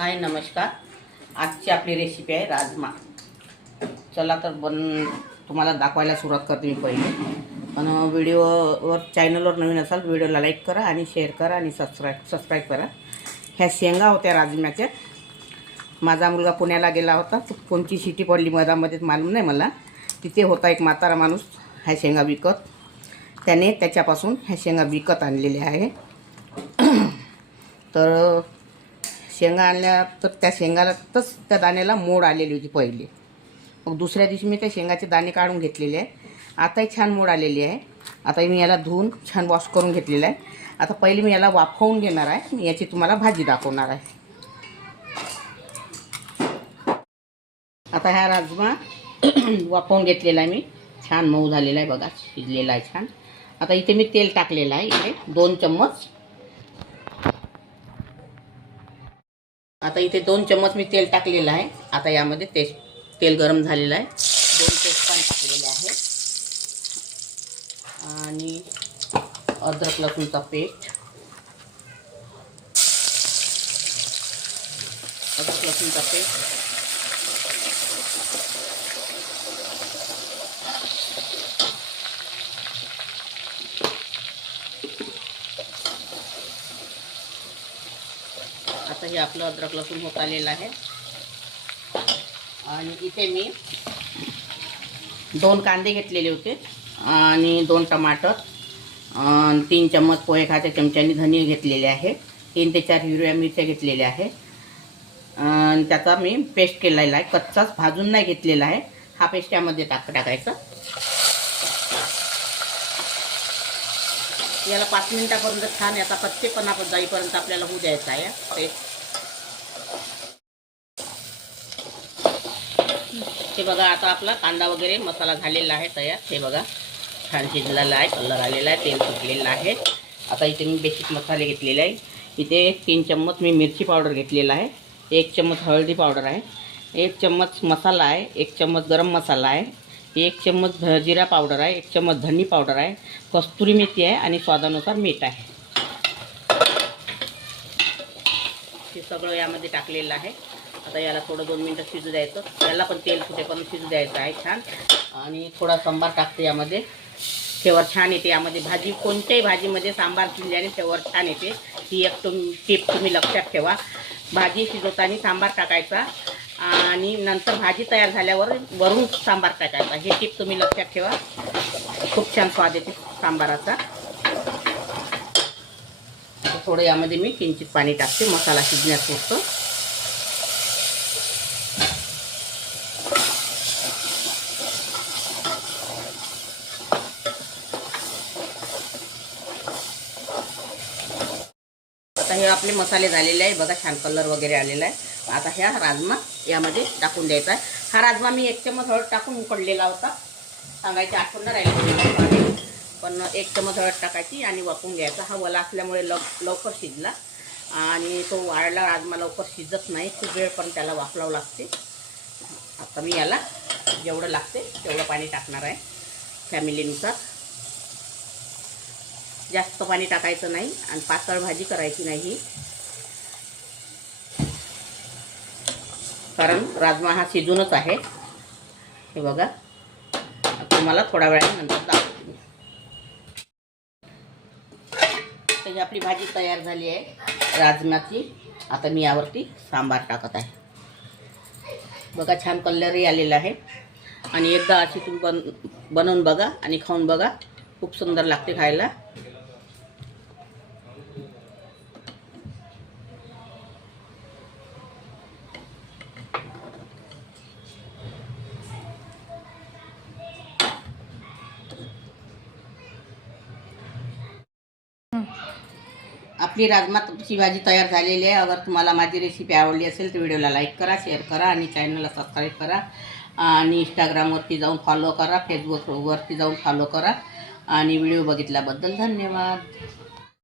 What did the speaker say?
हाय नमस्कार. आजची आपली रेसिपी आहे राजमा. चला तर तुम्हाला दाखवायला सुरुवात करते मी पहिले. पण व्हिडिओवर चॅनलवर नवीन असाल व्हिडिओला लाईक करा आणि शेअर करा आणि सबस्क्राईब करा. ह्या शेंगा होत्या राजम्याच्या. माझा मुलगा पुण्याला गेला होता, कोणती सिटी पडली मधामध्ये मालूम नाही मला. तिथे होता एक म्हातारा माणूस ह्या शेंगा विकत. त्याने त्याच्यापासून ह्या शेंगा विकत आणलेल्या आहे. तर शेंगा आणल्या तर त्या शेंगालाच त्या दाण्याला मोड आलेली होती पहिले. मग दुसऱ्या दिवशी मी त्या शेंगाचे दाणे काढून घेतलेले आहे. आताही छान मोड आलेली आहे. आता मी याला धुवून छान वॉश करून घेतलेलं आहे. आता पहिले मी याला वाफवून घेणार आहे. मी याची तुम्हाला भाजी दाखवणार आहे. आता हा राजमा वाफवून घेतलेला आहे मी. छान मऊ झालेला आहे बघा, शिजलेला आहे छान. आता इथे मी तेल टाकलेलं आहे, इथे 2 चम्मच. आता इथे 2 चम्मच मी तेल टाकलेलं आहे. आता यामध्ये तेल गरम झालेलं आहे. 2 तेजपान टाकलेले आहे आणि अद्रक लसूणचा पेस्ट. अद्रक लसूणचा पेस्ट आता हे आपलं अद्रक लसूण होत आलेलं आहे. आणि इथे मी 2 कांदे घेतलेले होते आणि 2 टमाटर, 3 चम्मच पोहे खायच्या चमच्याने धने घेतलेले आहे. 3 ते 4 हिरव्या मिरच्या घेतलेल्या आहे. त्याचा मी पेस्ट केलेला आहे. कच्चाच भाजून नाही घेतलेला आहे. हा पेस्ट यामध्ये टाकायचा. याला 5 मिनिटापर्यंत छान याचा कच्चेपणा जाईपर्यंत आपल्याला होऊ द्यायचा आहे पेस्ट. हे बघा, आता आपला कांदा वगैरे मसाला झालेला आहे तयार. हे बघा छान शिजलेला आहे, कलर आलेला आहे, तेल सुटलेलं आहे. आता इथे मी बेसिक मसाले घेतलेले आहे. इथे 3 चम्मच मी मिरची पावडर घेतलेला आहे. 1 चम्मच हळदी पावडर आहे. 1 चम्मच मसाला आहे. 1 चम्मच गरम मसाला आहे. 1 चम्मच जिरा पावडर आहे. 1 चम्मच धनी पावडर आहे. कस्तुरी मेथी आहे आणि स्वादानुसार मीठ आहे. हे सगळं यामध्ये टाकलेलं आहे. आता याला थोडं 2 मिनटं शिजू द्यायचं. याला पण तेल सुटेपर्यंत शिजू द्यायचं आहे छान. आणि थोडा सांबार टाकते यामध्ये. फ्लेवर छान येते यामध्ये. भाजी कोणत्याही भाजीमध्ये सांबार शिजल्याने फ्लेवर छान येते. ही एक टिप तुम्ही लक्षात ठेवा. भाजी शिजवताना सांबार टाकायचा आणि नंतर भाजी तयार झाल्यावर वरून सांबार टाकायचा. हे टिप तुम्ही लक्षात ठेवा. खूप छान स्वाद येते सांबाराचा. थोडं यामध्ये मी किंचित पाणी टाकते मसाला शिजण्यापुरतं. आता हे आपले मसाले झालेले आहे बघा, छान कलर वगैरे आलेला आहे. आता ह्या राजमा यामध्ये टाकून द्यायचा आहे. हा राजमा मी 1 चम्मच हळद टाकून उकडलेला होता. सांगायची आठवण राहिली, पण 1 चम्मच हळद टाकायची आणि वाफवून घ्यायचा. हा वला असल्यामुळे लवकर शिजला आणि तो वाळला राजमा लवकर शिजत नाही. खूप वेळ पण त्याला वाफलावं लागते. आता मी याला जेवढं लागते तेवढं पाणी टाकणार आहे फॅमिलीनुसार. जास्त पाणी टाकायचं नाही आणि पातळ भाजी करायची नाही, कारण राजमा हा शिजूनच आहे. हे बघा, तुम्हाला थोड्या वेळानंतर दाखवते. तर ही आपली भाजी तयार झाली आहे राजमाची. आता मी यावरती सांबार टाकत आहे. बघा छान कलरही आलेला आहे. आणि एकदा अशी तुम्ही बनवून बघा आणि खाऊन बघा. खूप सुंदर लागते खायला. आपली राजमाची भाजी तयार झालेली आहे. अगर तुम्हाला माझी रेसिपी आवडली असेल तर व्हिडिओला लाईक करा, शेअर करा आणि चॅनलला सबस्क्राईब करा. आणि इंस्टाग्रामवरती जाऊन फॉलो करा, फेसबुकवरती जाऊन फॉलो करा. आणि व्हिडिओ बघितल्याबद्दल धन्यवाद.